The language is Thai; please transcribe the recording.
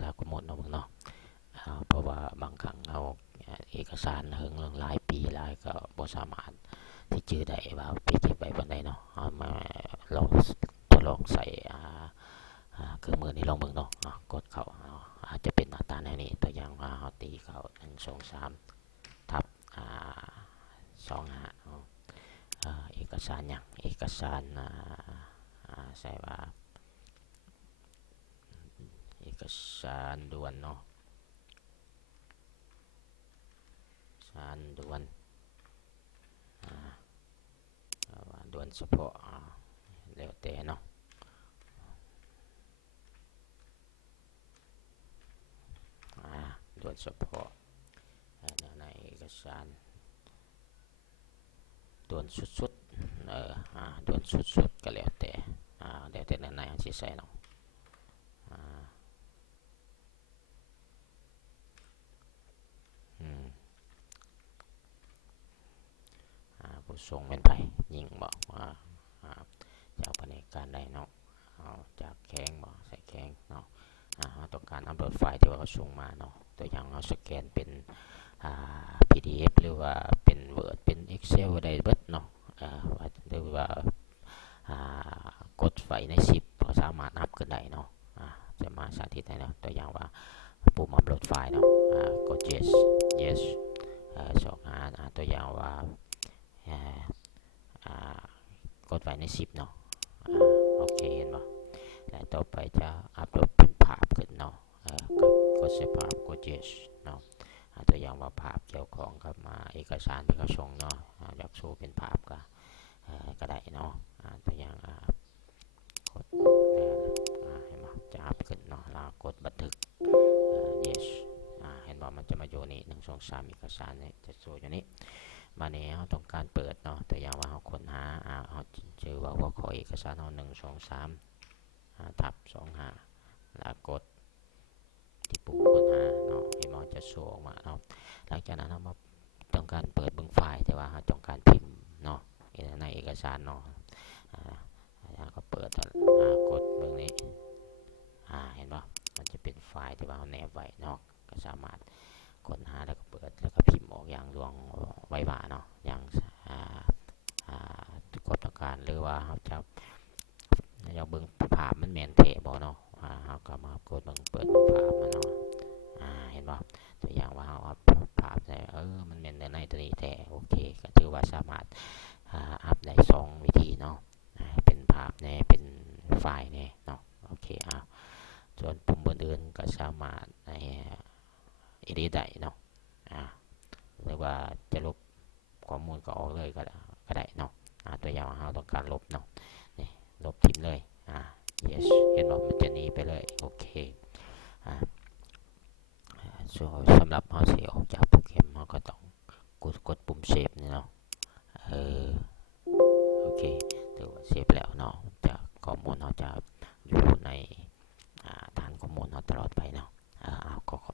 ษาข้อมูลเนาะเนาะเพราะว่าบางครั้งเอาเอกสารเฮิงหลายปีหลายก็บ่สามารถที่จื้อได้ว่าไปเก็บไว้บนใดเนาะเอามาลองทดลองใส่เครื่องมือนี่ลองเบิ่งเนาะกดเข้าอาจจะเป็นหน้าตาแนวนี้ตัวอย่างว่าเราตีเข้า1 2 3ทับ25เอกสารอย่างเอกสารใส่ว่าเอกสารด่วนเนาะสารด่วนด่วนเฉพาะแล้วแต่เนาะด่วนเฉพาะในเอกสารด่วนสุดๆด่วนสุดๆก็แล้วแต่ในที่ใส่เนาะผู้ส่งเป็นไผยิงบอกว่าจากแผนกการใดเนาะจากแข้งบอกใส่แข้งเนาะต้องการอัปโหลดไฟล์ที่ว่าเขาส่งมาเนาะตัวอย่างเราสแกนเป็นPDF หรือว่าเป็น Word เป็น Excel ได้เบิดเนาะหรือว่ากดไฟใน10ก็สามารถอัพขึ้นได้เนาะจะมาสาธิตให้เนาะตัวอย่างว่าปุ่มอัปโหลดไฟล์เนาะกด yes ตัวอย่างว่ากดไฟใน10เนาะโอเคเห็นป่ะและต่อไปจะอัปโหลดเป็นภาพขึ้นเนาะกดเสพภาพกด yes เนาะตัวอย่างว่าภาพเกี่ยวของกับเอกสารที่เขาส่งเนาะอยากโชว์เป็นภาพก็ได้เนาะตัวอย่างกดเห็นป่ะจะอัพขึ้นเนาะแล้วกดบันทึกyes เห็นป่ะมันจะมาอยู่นี่1 2 3เอกสารเนี่ยจะโชว์อยู่นี้มาเนี้เราต้องการเปิดเนาะตัวอย่างว่าเราค้นหาเราเจอว่าหัวข้อเอกสารเรา1 2 3ทับ25แล้วกดที่ปุ่มค้นหาเนาะให้มันจะโชว์ออกมาเนาะหลังจากนั้นเรามาต้องการเปิดเบิ่งไฟล์แต่ว่าเราต้องการพิมพ์เนาะในเอกสารเนาะก็เปิดกดเบิ่งนี้เห็นป่ะมันจะเป็นไฟล์ที่ว่าเราแนบไว้เนาะก็สามารถค้นหาแล้วก็เปิดแล้วก็พิมพ์ออกอย่างรวงไว้ว่าเนาะอย่างทุกคนต้องการหรือว่าเราจะอยากเบิ่งภาพมันแม่นแท้บ่เนาะเราก็มากดเบิ่งเปิดภาพมันเนาะเห็นป่ะตัวอย่างว่าเราอัพภาพได้มันแม่นในตัวนี้แท้โอเคก็ถือว่าสามารถอัพได้2 วิธีเนาะเป็นภาพแน่เป็นไฟล์แน่เนาะโอเคส่วนปุ่มอื่นๆก็สามารถedit ได้เนาะหรือว่าจะลบข้อมูลก็ออกเลยก็ได้เนาะตัวอย่างเราต้องการลบเนาะนี่ลบทิ้งเลยyes เห็นว่ามันจะหนีไปเลยโอเคสำหรับเราเสียออกจากโปรแกรมเราก็ต้องกดปุ่มเซฟนี่เนาะโอเคถือว่าเซฟแล้วเนาะจากข้อมูลเราจะอยู่ในฐานข้อมูลเราตลอดไปเนาะขอบ